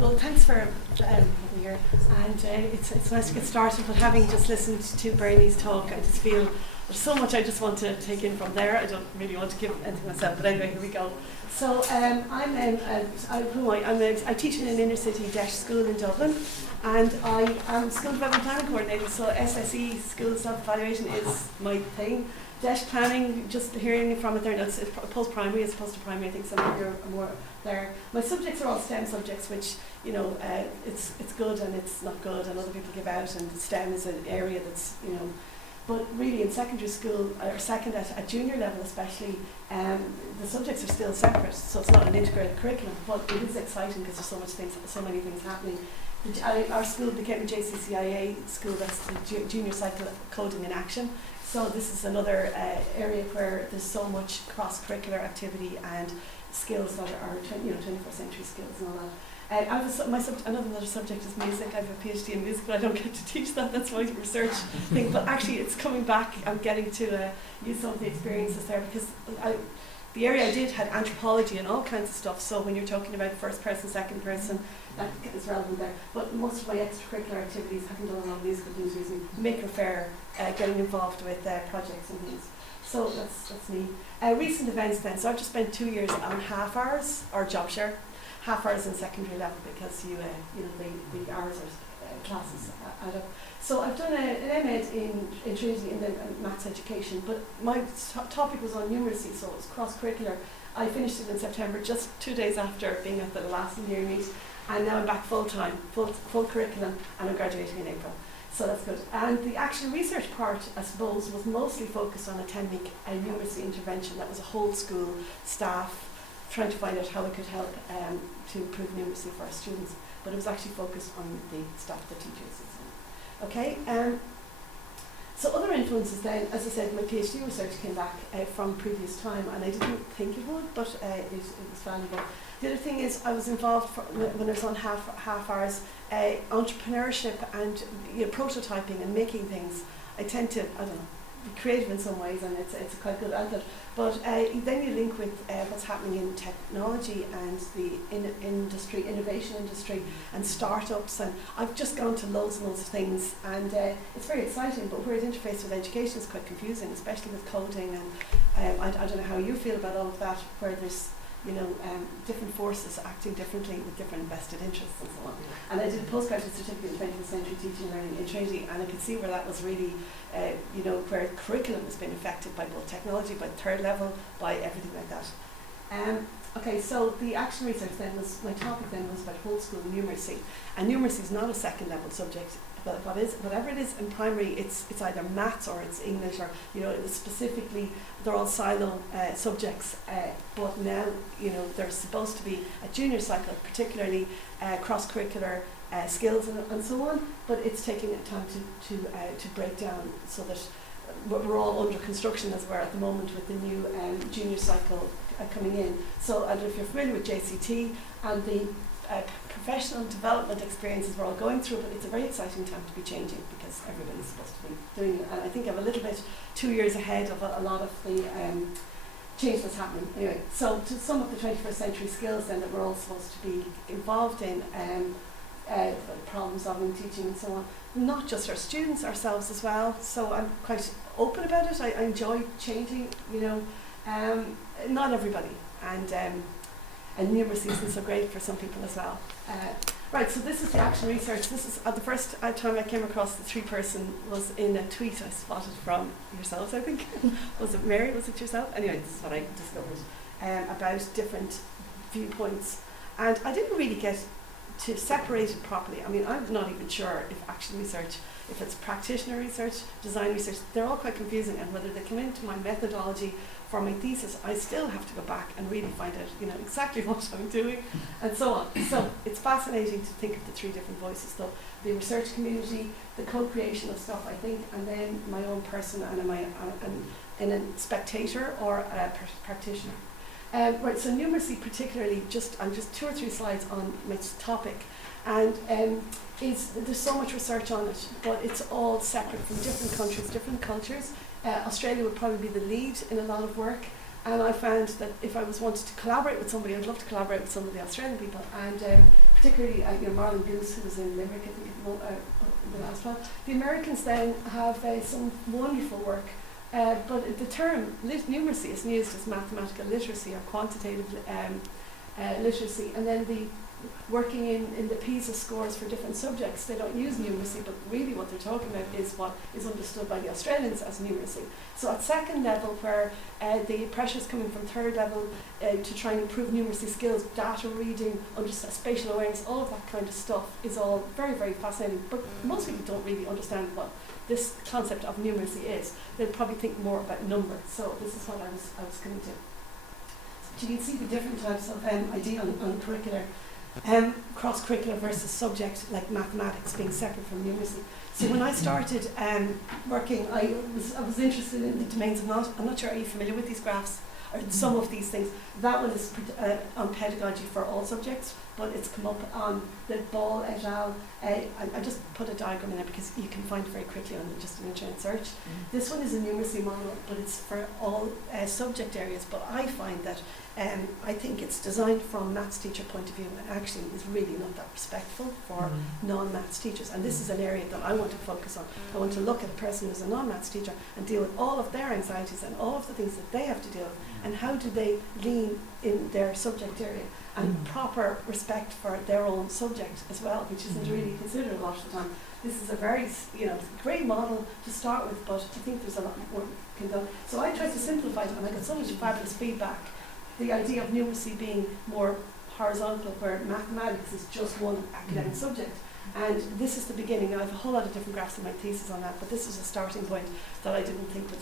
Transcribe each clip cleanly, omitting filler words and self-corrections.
Well, thanks for being here, and it's nice to get started, but having just listened to Bernie's talk, I just feel there's so much I just want to take in from there. I don't really want to give anything myself, but anyway, here we go. So I teach in an inner city DESH school in Dublin, and I am School Development Planning Coordinator, so SSE, School Self-Evaluation, is my thing. DESH planning, just hearing from it there, it's post-primary as opposed to primary. I think some of you are more there. My subjects are all STEM subjects, which, you know, it's good and it's not good, and other people give out, and STEM is an area that's, you know, but really in secondary school, or at junior level especially, the subjects are still separate, so it's not an integrated curriculum, but it is exciting because there's so many things happening. Our school became a JCCIA school, that's the Junior Cycle Coding in Action. So this is another area where there's so much cross-curricular activity and skills that are 21st century skills and all that. Another subject is music. I have a PhD in music, but I don't get to teach that. That's my research thing. But actually, it's coming back. I'm getting to use some of the experiences there, because the area I did had anthropology and all kinds of stuff. So when you're talking about first person, second person, that is relevant there. But most of my extracurricular activities, having done a lot of musical things, using Maker Faire, getting involved with projects and things. So that's me. Recent events then. So I've just spent 2 years on half hours or job share. Half hours in secondary level, because the hours are classes add up. So I've done an MEd in Trinity in the maths education, but my topic was on numeracy, so it was cross-curricular. I finished it in September, just 2 days after being at the last NEARIMeet, and now I'm back full-time, full curriculum, and I'm graduating in April. So that's good. And the actual research part, I suppose, was mostly focused on a 10-week numeracy intervention. That was a whole school staff trying to find out how we could help to improve numeracy for our students, but it was actually focused on the staff, the teachers, and so on. Okay, so other influences then, as I said, my PhD research came back from previous time, and I didn't think it would, but it was valuable. The other thing is I was involved when I was on half hours, entrepreneurship and prototyping and making things. I tend to, I don't know, be creative in some ways, and it's a quite good outlet. But then you link with what's happening in technology and the innovation industry and startups, and I've just gone to loads and loads of things, and it's very exciting, but where it interfaces with education is quite confusing, especially with coding, and I don't know how you feel about all of that, where there's different forces acting differently with different vested interests and so on. And I did a postgraduate certificate in 20th century teaching and learning in Trinity, and I could see where that was really, where curriculum has been affected by both technology, by third level, by everything like that. Okay, so the action research then was, my topic then was about whole school numeracy. And numeracy is not a second level subject, but whatever it is in primary, it's either maths or it's English, or specifically they're all silo subjects. But now they're supposed to be at junior cycle, particularly cross-curricular skills and so on. But it's taking time to break down, so that we're all under construction as we're at the moment with the new junior cycle coming in. So I don't know if you're familiar with JCT and the professional development experiences we're all going through, but it's a very exciting time to be changing, because everybody's supposed to be doing it. And I think I'm a little bit 2 years ahead of a lot of the change that's happening. Anyway, so to sum up the 21st century skills then that we're all supposed to be involved in, problem solving, teaching and so on, not just our students, ourselves as well. So I'm quite open about it. I enjoy changing, not everybody, and numeracy isn't so great for some people as well. Right, so this is the action research. This is the first time I came across the 3-person was in a tweet I spotted from yourselves, I think. Was it Mary? Was it yourself? Anyway, this is what I discovered about different viewpoints. And I didn't really get to separate it properly. I mean, I'm not even sure if action research, if it's practitioner research, design research, they're all quite confusing, and whether they come into my methodology for my thesis, I still have to go back and really find out, exactly what I'm doing, and so on. So it's fascinating to think of the 3 different voices, though: the research community, the co-creation of stuff, I think, and then my own person and a spectator or a practitioner. Right, so numeracy particularly, I'm just 2 or 3 slides on my topic, and there's so much research on it, but it's all separate from different countries, different cultures. Australia would probably be the lead in a lot of work, And I found that if I wanted to collaborate with somebody, I'd love to collaborate with some of the Australian people, and particularly Marlon Goose, who was in Limerick, I think, the last one. The Americans then have some wonderful work, but the term numeracy is used as mathematical literacy or quantitative literacy, and then the working in the PISA scores for different subjects, they don't use numeracy, but really what they're talking about is what is understood by the Australians as numeracy. So at second level, where the pressure is coming from third level to try and improve numeracy skills, data reading, spatial awareness, all of that kind of stuff is all very, very fascinating, but most people don't really understand what this concept of numeracy is. They'll probably think more about numbers. So this is what I was coming to. So you can see the different types of idea on curricular. Cross-curricular versus subject like mathematics being separate from numeracy. So when I started working, I was interested in the domains of I'm not sure, are you familiar with these graphs? Or some of these things. That one is on pedagogy for all subjects, but it's come up on the Ball et al. I just put a diagram in there because you can find it very quickly on just an internet search. This one is a numeracy model, but it's for all subject areas. But I find that I think it's designed from maths teacher point of view and actually is really not that respectful for non-maths teachers. And this is an area that I want to focus on. I want to look at a person who's a non-maths teacher and deal with all of their anxieties and all of the things that they have to deal with, and how do they lean in their subject area and proper respect for their own subject as well, which isn't really considered a lot of the time. This is a very great model to start with, but I think there's a lot more can go. So I tried to simplify it, and I got so much fabulous feedback. The idea of numeracy being more horizontal, where mathematics is just one academic subject. And this is the beginning. Now I have a whole lot of different graphs in my thesis on that, but this is a starting point that I didn't think would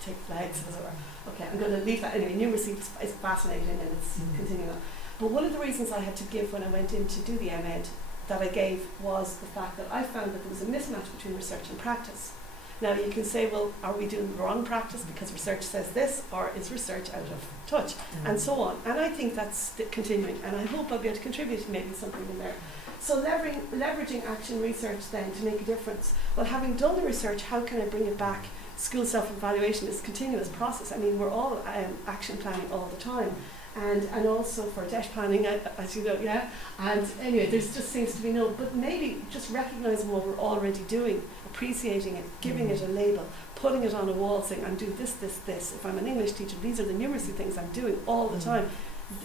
take legs, as it were. Okay, I'm going to leave that anyway. Numeracy is fascinating and it's continuing on. But one of the reasons I had to give when I went in to do the MEd that I gave was the fact that I found that there was a mismatch between research and practice. Now you can say, well, are we doing the wrong practice because research says this, or is research out of touch, and so on. And I think that's continuing, and I hope I'll be able to contribute to maybe something in there. So leveraging action research then to make a difference. Well, having done the research, how can I bring it back? School self-evaluation is a continuous process. I mean, we're all action planning all the time. And also for DESH planning, as you know, yeah. And anyway, there's just seems to be but maybe just recognising what we're already doing, appreciating it, giving it a label, putting it on a wall, saying, I'm doing this, this, this. If I'm an English teacher, these are the numeracy things I'm doing all the time.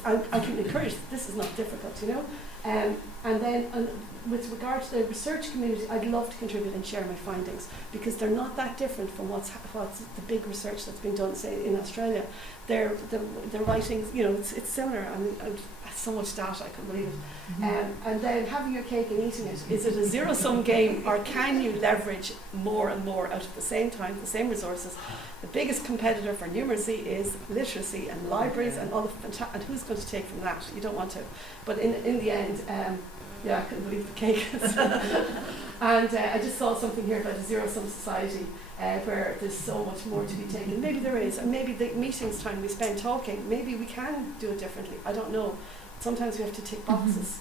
I can encourage this is not difficult, and then with regard to the research community, I'd love to contribute and share my findings, because they're not that different from what's the big research that's been done, say, in Australia. They're writing, it's similar. I mean, so much data, I couldn't believe it. And then having your cake and eating it. Is it a zero-sum game, or can you leverage more and more out of the same time, the same resources? The biggest competitor for numeracy is literacy and libraries and all the and who's going to take from that? You don't want to. But in the end, I couldn't believe the cake. And I just saw something here about a zero-sum society where there's so much more to be taken. Maybe there is, and maybe the meetings time we spend talking, maybe we can do it differently. I don't know. Sometimes we have to tick boxes.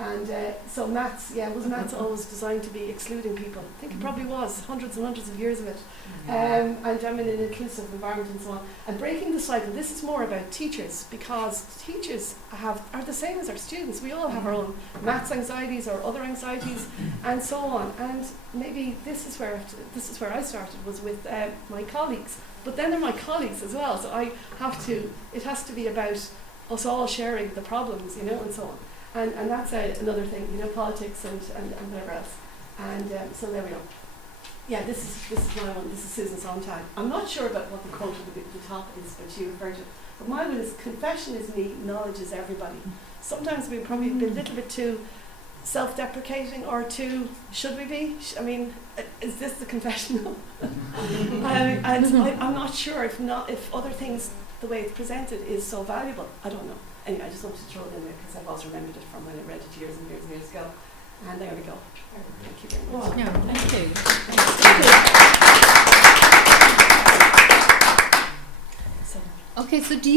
And so maths, was maths always designed to be excluding people? I think it probably was, hundreds and hundreds of years of it. And I'm in an inclusive environment and so on. And breaking the cycle, this is more about teachers, because teachers are the same as our students. We all have our own maths anxieties or other anxieties and so on. And maybe this is where I started, was with my colleagues. But then they're my colleagues as well, so it has to be about us all sharing the problems, and so on. And that's another thing, politics and whatever else. And so there we go. Yeah, this is my one. This is Susan Sontag. I'm not sure about what the quote at the top is, but she referred to it. But my one is, confession is me, knowledge is everybody. Sometimes we've probably been a little bit too self-deprecating, or too, should we be? I mean, is this the confessional? And I'm not sure if other things, the way it's presented, is so valuable. I don't know. Anyway, I just wanted to throw it in there because I've also remembered it from when I read it years and years and years ago. And there we go. Thank you very much. No, thank you. So, Okay, so do you